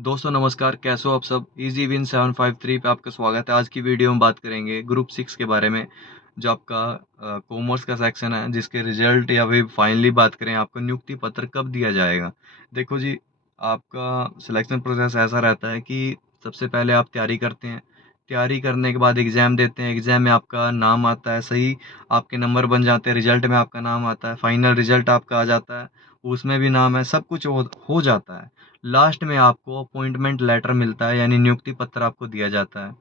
दोस्तों नमस्कार, कैसे हो आप सब? इजी विन 753 पे आपका स्वागत है। आज की वीडियो में बात करेंगे ग्रुप 6 के बारे में, जो आपका कॉमर्स का सेक्शन है, जिसके रिजल्ट या फिर फाइनली बात करें आपको नियुक्ति पत्र कब दिया जाएगा। देखो जी, आपका सिलेक्शन प्रोसेस ऐसा रहता है कि सबसे पहले आप तैयारी करते हैं। तैयारी करने के बाद एग्ज़ाम देते हैं, एग्ज़ाम में आपका नाम आता है, सही आपके नंबर बन जाते हैं, रिजल्ट में आपका नाम आता है, फाइनल रिजल्ट आपका आ जाता है, उसमें भी नाम है, सब कुछ हो जाता है। लास्ट में आपको अपॉइंटमेंट लेटर मिलता है, यानी नियुक्ति पत्र आपको दिया जाता है।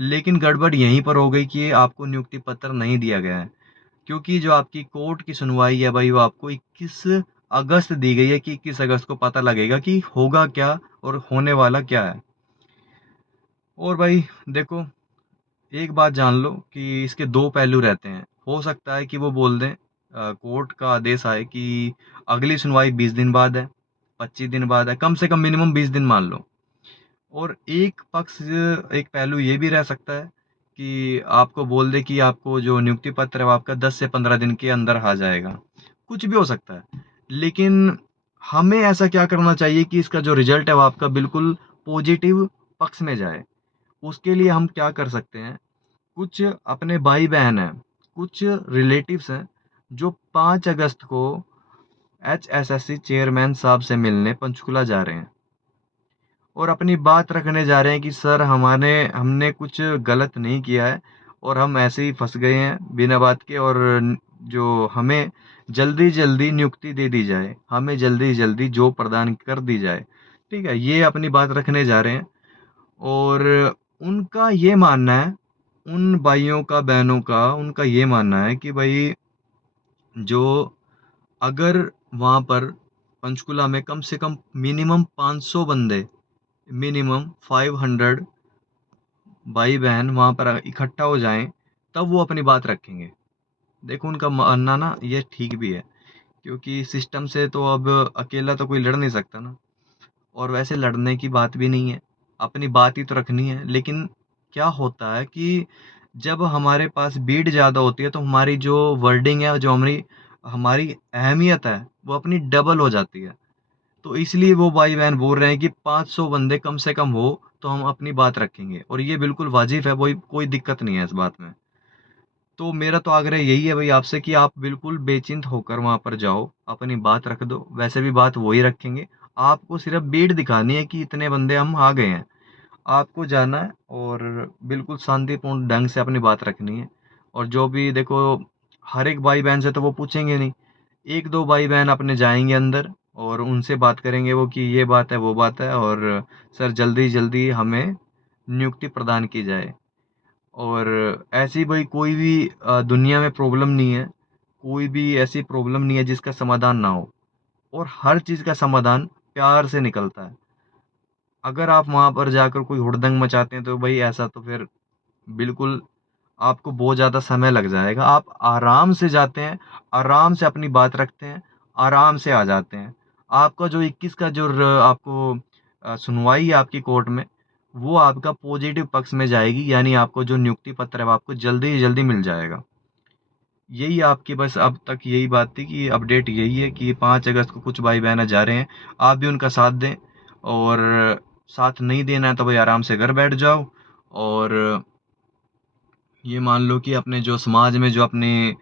लेकिन गड़बड़ यहीं पर हो गई कि आपको नियुक्ति पत्र नहीं दिया गया है, क्योंकि जो आपकी कोर्ट की सुनवाई है भाई, वो आपको 21 अगस्त दी गई है कि 21 अगस्त को पता लगेगा कि होगा क्या और होने वाला क्या है। और भाई देखो, एक बात जान लो कि इसके 2 पहलू रहते हैं। हो सकता है कि वो बोल दें, कोर्ट का आदेश आए कि अगली सुनवाई 20 दिन बाद है, 25 दिन बाद है, कम से कम मिनिमम 20 दिन मान लो। और एक पहलू ये भी रह सकता है कि आपको बोल दे कि आपको जो नियुक्ति पत्र है वो आपका 10 से 15 दिन के अंदर आ जाएगा। कुछ भी हो सकता है। लेकिन हमें ऐसा क्या करना चाहिए कि इसका जो रिजल्ट है वो आपका बिल्कुल पॉजिटिव पक्ष में जाए। उसके लिए हम क्या कर सकते हैं, कुछ अपने भाई-बहन हैं, कुछ रिलेटिव्स हैं, जो 5 अगस्त को एचएसएससी चेयरमैन साहब से मिलने पंचकुला जा रहे हैं। और अपनी बात रखने जा रहे हैं कि सर हमारे हमने कुछ गलत नहीं किया है और हम ऐसे ही फँस गए हैं बिना बात के, और जो हमें जल्दी-जल्दी नियुक्ति दे दी जाए, हमें जल्दी-जल्दी जॉब प्रदान कर दी जाए। ठीक है? ये अपनी बात रखने जा रहे हैं। और उनका ये मानना है, उन भाइयों का, बहनों का, उनका ये मानना है कि भई जो अगर वहाँ पर पंचकुला में कम से कम मिनिमम 500 बंदे, मिनिमम 500 भाई-बहन वहाँ पर इकट्ठा हो जाएँ, तब वो अपनी बात रखेंगे। देखो, उनका मानना ना ये ठीक भी है, क्योंकि सिस्टम से तो अब अकेला तो कोई लड़ नहीं सकता ना, और वैसे लड़ने की बात भी नहीं है, अपनी बात ही तो रखनी है। लेकिन क्या होता है कि जब हमारे पास भीड़ ज़्यादा होती है, तो हमारी जो वर्डिंग है, जो हमारी हमारी अहमियत है, वो अपनी डबल हो जाती है। तो इसलिए वो भाई-बहन बोल रहे हैं कि 500 बंदे कम से कम हो, तो हम अपनी बात रखेंगे, और ये बिल्कुल वाजिब है, कोई दिक्कत नहीं है इस बात में। तो मेरा तो आग्रह यही है भई आपसे कि आप बिल्कुल बेचिंत होकर वहाँ पर जाओ, अपनी बात रख दो, वैसे भी बात वो ही रखेंगे। आपको सिर्फ़ भीड़ दिखानी है कि इतने बंदे हम आ गए हैं। आपको जाना है और बिल्कुल शांतिपूर्ण ढंग से अपनी बात रखनी है। और जो भी देखो, हर एक भाई-बहन से तो वो पूछेंगे नहीं। 1-2 भाई-बहन अपने जाएँगे अंदर और उनसे बात करेंगे वो कि ये बात है, वो बात है, और सर जल्दी-जल्दी हमें नियुक्ति प्रदान की जाए। और ऐसी भाई कोई भी दुनिया में प्रॉब्लम नहीं है, कोई भी ऐसी प्रॉब्लम नहीं है जिसका समाधान ना हो, और हर चीज़ का समाधान प्यार से निकलता है। अगर आप वहाँ पर जाकर कोई हुड़दंग मचाते हैं, तो भई ऐसा तो फिर बिल्कुल आपको बहुत ज़्यादा समय लग जाएगा। आप आराम से जाते हैं, आराम से अपनी बात रखते हैं, आराम से आ जाते हैं। आपका जो 21 का जो आपको सुनवाई है आपकी कोर्ट में, वो आपका पॉज़िटिव पक्ष में जाएगी, यानी आपको जो नियुक्ति पत्र है, वो आपको जल्दी ही जल्दी मिल जाएगा। यही आपकी बस अब तक यही बात थी कि अपडेट यही है कि 5 अगस्त को कुछ भाई-बहन जा रहे हैं। आप भी उनका साथ दें, और साथ नहीं देना है तो भाई आराम से घर बैठ जाओ। और ये मान लो कि अपने जो समाज में जो अपने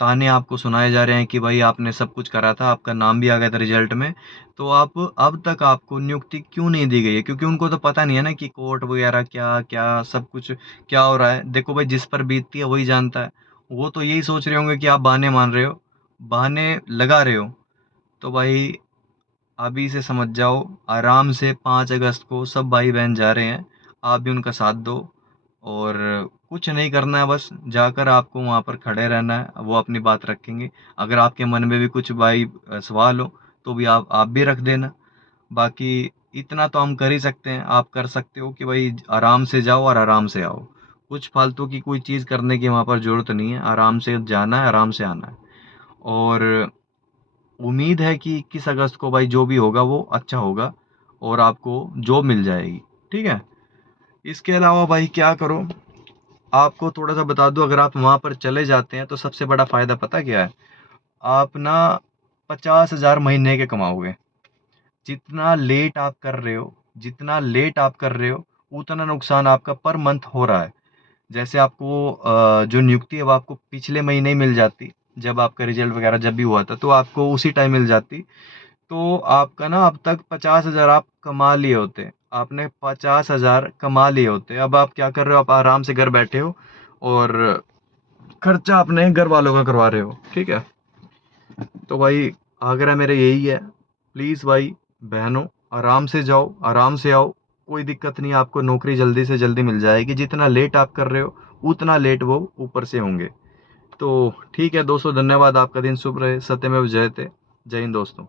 ताने आपको सुनाए जा रहे हैं कि भाई आपने सब कुछ करा था, आपका नाम भी आ गया था रिजल्ट में, तो आप अब तक आपको नियुक्ति क्यों नहीं दी गई है? क्योंकि उनको तो पता नहीं है ना कि कोर्ट वगैरह क्या-क्या सब कुछ क्या हो रहा है। देखो भाई, जिस पर बीतती है वही जानता है। वो तो यही सोच रहे होंगे कि आप बहाने मान रहे हो, बहाने लगा रहे हो। तो भाई अभी से समझ जाओ, आराम से 5 अगस्त को सब भाई-बहन जा रहे हैं, आप भी उनका साथ दो। और कुछ नहीं करना है, बस जाकर आपको वहाँ पर खड़े रहना है, वो अपनी बात रखेंगे। अगर आपके मन में भी कुछ भाई सवाल हो, तो भी आप भी रख देना। बाकी इतना तो हम कर ही सकते हैं, आप कर सकते हो कि भाई आराम से जाओ और आराम से आओ। कुछ फालतू की कोई चीज़ करने की वहाँ पर ज़रूरत नहीं है, आराम से जाना है, आराम से आना है। और उम्मीद है कि 21 अगस्त को भाई जो भी होगा वो अच्छा होगा, और आपको जॉब मिल जाएगी, ठीक है? इसके अलावा भाई क्या करो, आपको थोड़ा-सा बता दूँ, अगर आप वहाँ पर चले जाते हैं तो सबसे बड़ा फ़ायदा पता क्या है? आप ना 50,000 महीने के कमाओगे। जितना लेट आप कर रहे हो, उतना नुकसान आपका पर मंथ हो रहा है। जैसे आपको जो नियुक्ति है वो आपको पिछले महीने ही मिल जाती, जब आपका रिजल्ट वगैरह जब भी हुआ था, तो आपको उसी टाइम मिल जाती। तो आपका ना अब तक 50,000 आप कमा लिए होते। आपने 50,000 कमा लिए होते। अब आप क्या कर रहे हो? आप आराम से घर बैठे हो और खर्चा अपने घर वालों का करवा रहे हो। ठीक है? तो भाई आग्रह मेरा यही है, प्लीज़ भाई बहनों, आराम से जाओ, आराम से आओ। कोई दिक्कत नहीं, आपको नौकरी जल्दी से जल्दी मिल जाएगी। जितना लेट आप कर रहे हो, उतना लेट वो ऊपर से होंगे। तो ठीक है दोस्तों, धन्यवाद। आपका दिन शुभ रहे। सत्यमेव जयते। जय हिंद दोस्तों।